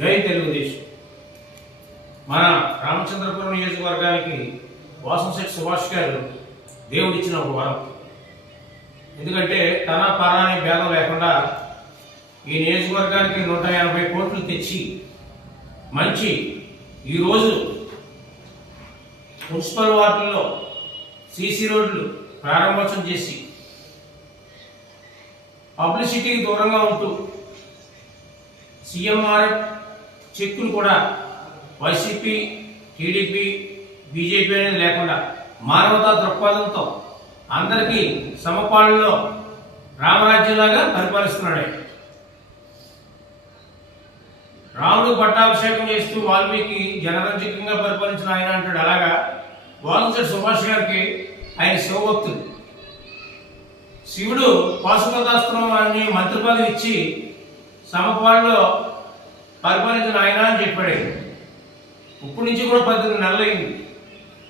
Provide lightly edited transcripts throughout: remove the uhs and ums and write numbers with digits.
జై తెలుగుదేశం. మన రామచంద్రపురం నియోజకవర్గానికి వాసంశెట్టి సుభాష్ గారు దేవుడిచ్చిన ఒక వరం. ఎందుకంటే తన పరాని భేదం లేకుండా ఈ నియోజకవర్గానికి 180 కోట్లు తెచ్చి మంచి ఈరోజు మున్సిపల్ వార్డుల్లో సీసీ రోడ్లు ప్రారంభోత్సవం చేసి పబ్లిసిటీకి దూరంగా ఉంటూ సీఎంఆర్ చెక్కులు కూడా వైసీపీ, టీడీపీ, బీజేపీ అనేది లేకుండా మానవతా దృక్పథంతో అందరికీ సమపాళ్ళలో రామరాజ్యంలాగా పరిపాలిస్తున్నాడు. రాముడు పట్టాభిషేకం చేస్తూ వాల్మీకి జనరంజకంగా పరిపాలించిన ఆయన అంటాడు. అలాగా వాసంశెట్టి సుభాష్ గారికి ఆయన శివభక్తుడు. శివుడు పాశుపతాస్త్రం అని మంత్రి పదవి ఇచ్చి సమపాళ్ళలో పరిపాలించిన ఆయన అని చెప్పాడు. ఇప్పటి నుంచి కూడా 18 నెలలు అయింది.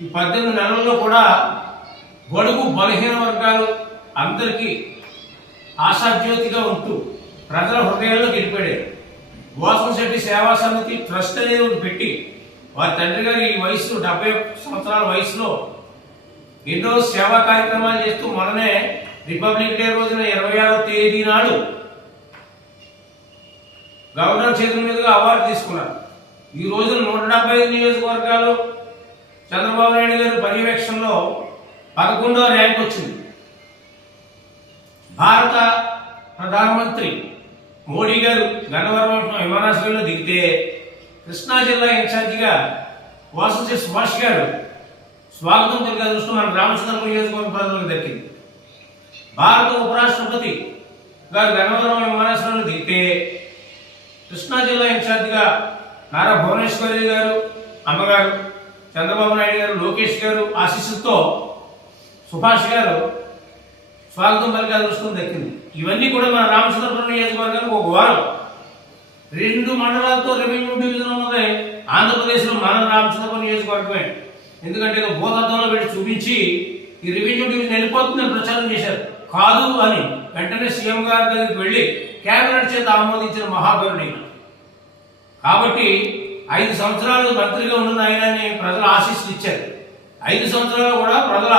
ఈ 18 నెలల్లో కూడా బడుగు బలహీన వర్గాలు అందరికీ ఆశాజ్యోతిగా ఉంటూ ప్రజల హృదయాల్లో గెలిపాడు. వాసంశెట్టి సేవా సమితి ట్రస్ట్ అనేది ఒకటి పెట్టి వారి తండ్రి గారు ఈ వయసు 70 సంవత్సరాల వయసులో ఎన్నో సేవా కార్యక్రమాలు చేస్తూ మననే రిపబ్లిక్ డే రోజున 26వ తేదీ నాడు గవర్నర్ చేతుల మీదుగా అవార్డు తీసుకున్నారు. ఈ రోజున 175 నియోజకవర్గాలు చంద్రబాబు నాయుడు గారి పర్యవేక్షణలో 11వ ర్యాంక్ వచ్చింది. భారత ప్రధానమంత్రి మోడీ గారు గన్నవరం విమానాశ్రయంలో దిగితే కృష్ణా జిల్లా ఇన్ఛార్జిగా వాసంశెట్టి సుభాష్ గారు స్వాగతం పలికే అదృష్టం మన రామచంద్రపురం నియోజకవర్గ ప్రజలకు దక్కింది. భారత ఉపరాష్ట్రపతి గారు గన్నవరం విమానాశ్రయంలో దిగితే కృష్ణా జిల్లా ఇన్ఛార్జిగా నారా భువనేశ్వరి గారు, అమ్మగారు, చంద్రబాబు నాయుడు గారు, లోకేష్ గారు ఆశీస్సులతో సుభాష్ గారు స్వాగతం పలికే అదృష్టం దక్కింది. ఇవన్నీ కూడా మన రామచంద్రపురం నియోజకవర్గానికి ఒక వారం. 2 మండలాలతో రెవెన్యూ డివిజన్ ఉన్నది ఆంధ్రప్రదేశ్లో మన రామచంద్రపురం నియోజకవర్గమే. ఎందుకంటే భూతత్వంలో పెట్టి చూపించి ఈ రెవెన్యూ డివిజన్ వెళ్ళిపోతుందని ప్రచారం చేశారు. కాదు అని వెంటనే సీఎం గారి దగ్గరికి వెళ్ళి కేబినెట్ చేత ఆమోదించిన మహాబలుడు. కాబట్టి 5 సంవత్సరాలు మంత్రిగా ఉన్న ఆయనని ప్రజల ఆశీస్సులు ఇచ్చారు. 5 సంవత్సరాలు కూడా ప్రజల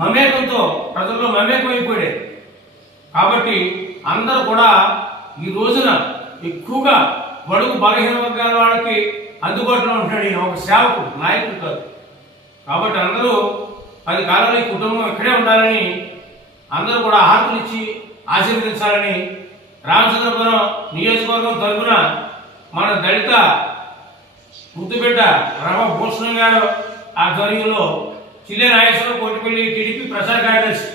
మమేకంతో ప్రజల్లో మమేకం అయిపోయాడు. కాబట్టి అందరూ కూడా ఈ రోజున ఎక్కువగా బడుగు బలహీన వర్గాల వాళ్ళకి అందుబాటులో ఉంటాడు. ఈయన ఒక సేవకుడు, నాయకుడు కాదు. కాబట్టి అందరూ 10 కాలాలు ఈ కుటుంబం ఇక్కడే ఉండాలని అందరూ కూడా ఆహ్వానించి ఇచ్చి ఆశీర్వదించాలని రామచంద్రపురం నియోజకవర్గం తరఫున మన దళిత ముద్దుబిడ్డ రమభూషణం గారు ఆధ్వర్యంలో చిల్లె నాగేశ్వరరావు కోటిపల్లి టీడీపీ ప్రచార కార్యదర్శి